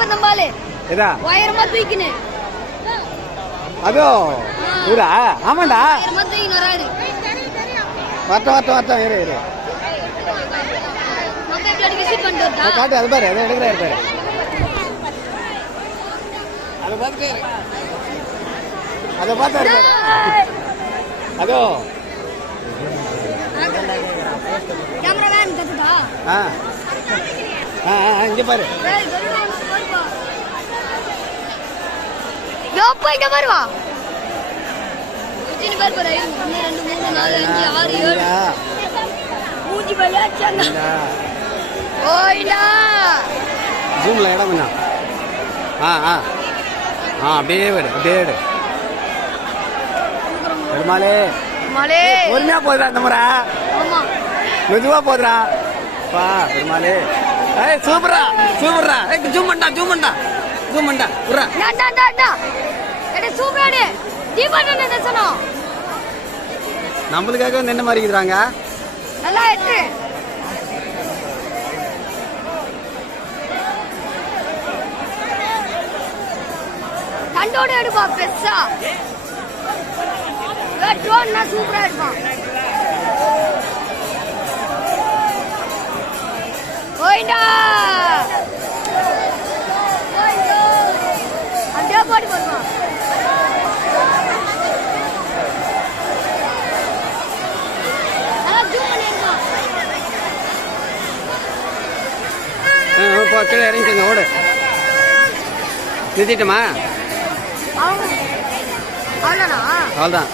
பந்தம்பாலே இதா வயரமா தூக்கினே அதோ ஊரா ஆமாண்டா வயரமா தூக்கின வராது வரட்டும் இரு நம்ம எப்படி அடிக்க ஷூட் பண்ணிட்டு வரட்டா காட்டு அது பாரு அதை எடுக்கிறாரு பாரு அதை பார்த்துட்டே இரு அதை பார்த்தாரு அதோ கேமராமேன் கத்துடா இங்க பாரு யோப்பா இங்க வருவா இத்தனை பேர் பாரு 1 2 3 4 5 6 7 மூஞ்சி பையாச்சாங்க ஓய்டா ஜூம்ல இடம் என்ன அப்படியே எடு பெருமாளே மலே பொறுமையா போதுடா இந்த முறை ஆமா மெதுவா போதுடா பா பெருமாளே சூப்பரா ஜூம் பண்ணா புறா டா எடே சூப்பராடே தீபாவளி என்ன சொன்னோம் நம்மளுக்காக நின்ன மாதிரி இருக்குறாங்க நல்லா எட்டு கண்டோட எடுப்பா பெருசா ட்ரோன்னா சூப்பரா எடுப்பான் ஓய்டா அப்படியே போட்டு போடுவான் கீழே இறங்கிக்கங்க ஓடு நிறுத்திட்டோமா அவ்வளோதான் அவ்வளோதான்